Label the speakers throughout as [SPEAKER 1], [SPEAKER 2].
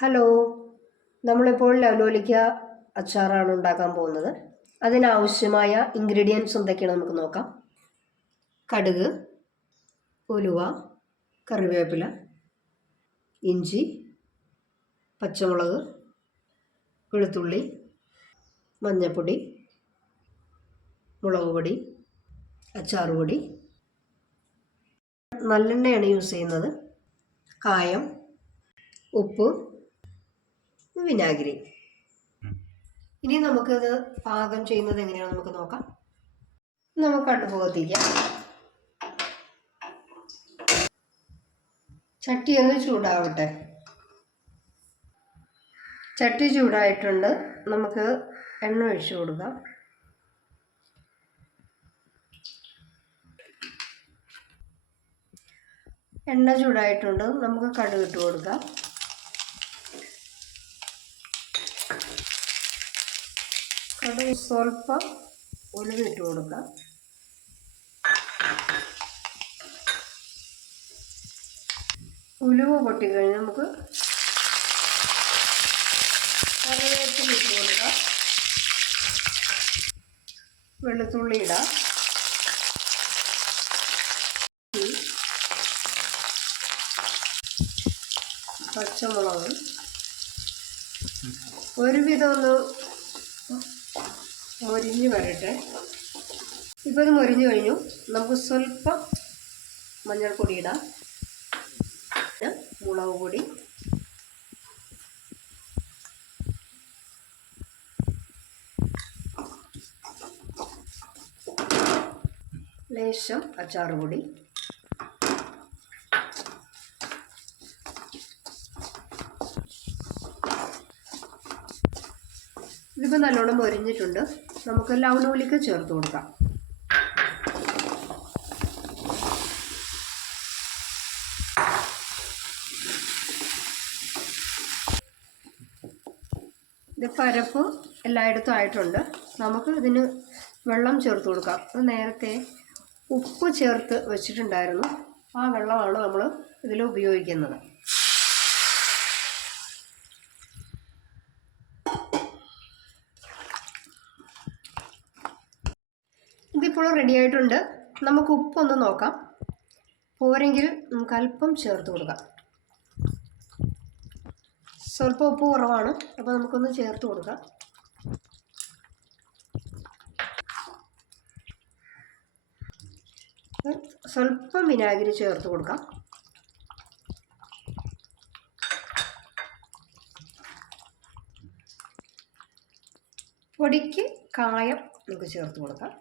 [SPEAKER 1] Hello. നമ്മളിപ്പോൾ ലവലോലിക്ക അച്ചാറാണ് ഉണ്ടാക്കാൻ പോകുന്നത്. അതിനാവശ്യമായ ഇൻഗ്രീഡിയൻസ് എന്തൊക്കെയാണ് നമുക്ക് നോക്കാം. കടുക് ഉലുവ കറിവേപ്പില ഇഞ്ചി പച്ചമുളക് വെളുത്തുള്ളി മഞ്ഞൾപ്പൊടി മുളക് പൊടി അച്ചാർ പൊടി. നല്ലെണ്ണയാണ് യൂസ് ചെയ്യുന്നത്. കായം ഉപ്പ് വിനാഗിരി. ഇനി നമുക്കത് പാകം ചെയ്യുന്നത് എങ്ങനെയാണെന്ന് നമുക്ക് നോക്കാം. നമുക്ക് അടുപ്പ് കത്തിക്കാം ചട്ടി ഒന്ന് ചൂടാവട്ടെ. ചട്ടി ചൂടായിട്ടുണ്ട്. നമുക്ക് എണ്ണ ഒഴിച്ചു കൊടുക്കാം. എണ്ണ ചൂടായിട്ടുണ്ട്. നമുക്ക് കടുക് ഇട്ട് കൊടുക്കാം. കടുക് സ്വല്പം ഉലുവിട്ട് കൊടുക്കാം. ഉലുവ പൊട്ടിക്കഴിഞ്ഞ് നമുക്ക് കറിവേപ്പില ഇട്ട് കൊടുക്കാം. വെളുത്തുള്ളി ഇടാം. പച്ചമുളക് ഒരുവിധം ഒന്ന് മൊരിഞ്ഞ് വരട്ടെ. ഇപ്പോൾ ഇത് മൊരിഞ്ഞ് കഴിഞ്ഞു. നമുക്ക് സ്വല്പം മഞ്ഞൾപ്പൊടി ഇടാം. മുളക് പൊടി. ലേശം അച്ചാറ് ഇതിപ്പോൾ നല്ലോണം മൊരിഞ്ഞിട്ടുണ്ട്. നമുക്ക് ലവണോലിക്ക് ചേർത്ത് കൊടുക്കാം. ഇത് പരപ്പ് എല്ലായിടത്തും ആയിട്ടുണ്ട്. നമുക്ക് ഇതിന് വെള്ളം ചേർത്ത് കൊടുക്കാം. നേരത്തെ ഉപ്പ് ചേർത്ത് വെച്ചിട്ടുണ്ടായിരുന്നു. ആ വെള്ളമാണ് നമ്മൾ ഇതിൽ ഉപയോഗിക്കുന്നത്. ഇതിപ്പോൾ റെഡി ആയിട്ടുണ്ട്. നമുക്ക് ഉപ്പൊന്ന് നോക്കാം. പോരെങ്കിൽ നമുക്ക് അല്പം ചേർത്ത് കൊടുക്കാം. സ്വല്പം ഉപ്പ് കുറവാണ്. അപ്പോൾ നമുക്കൊന്ന് ചേർത്ത് കൊടുക്കാം. സ്വല്പം വിനാഗിരി ചേർത്ത് കൊടുക്കാം. പൊടിക്ക് കായം നമുക്ക് ചേർത്ത് കൊടുക്കാം.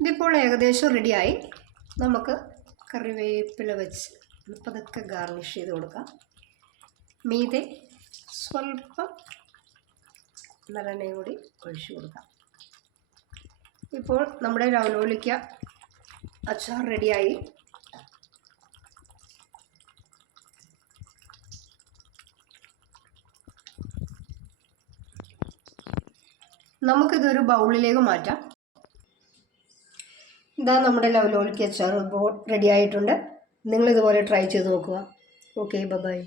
[SPEAKER 1] ഇതിപ്പോൾ ഏകദേശം റെഡിയായി നമുക്ക് കറിവേപ്പില വെച്ച് പതുക്കെ ഗാർണിഷ് ചെയ്ത് കൊടുക്കാം. മീതെ സ്വല്പം നല്ലെണ്ണയും കൂടി ഒഴിച്ചു കൊടുക്കാം. ഇപ്പോൾ നമ്മുടെ രൗലോലിക്ക അച്ചാർ റെഡിയായി നമുക്കിതൊരു ബൗളിലേക്ക് മാറ്റാം. ഇതാ നമ്മുടെ ലവലോലിക്ക് അച്ചാർ റെഡി ആയിട്ടുണ്ട്. നിങ്ങളിതുപോലെ ട്രൈ ചെയ്ത് നോക്കുക. Okay bye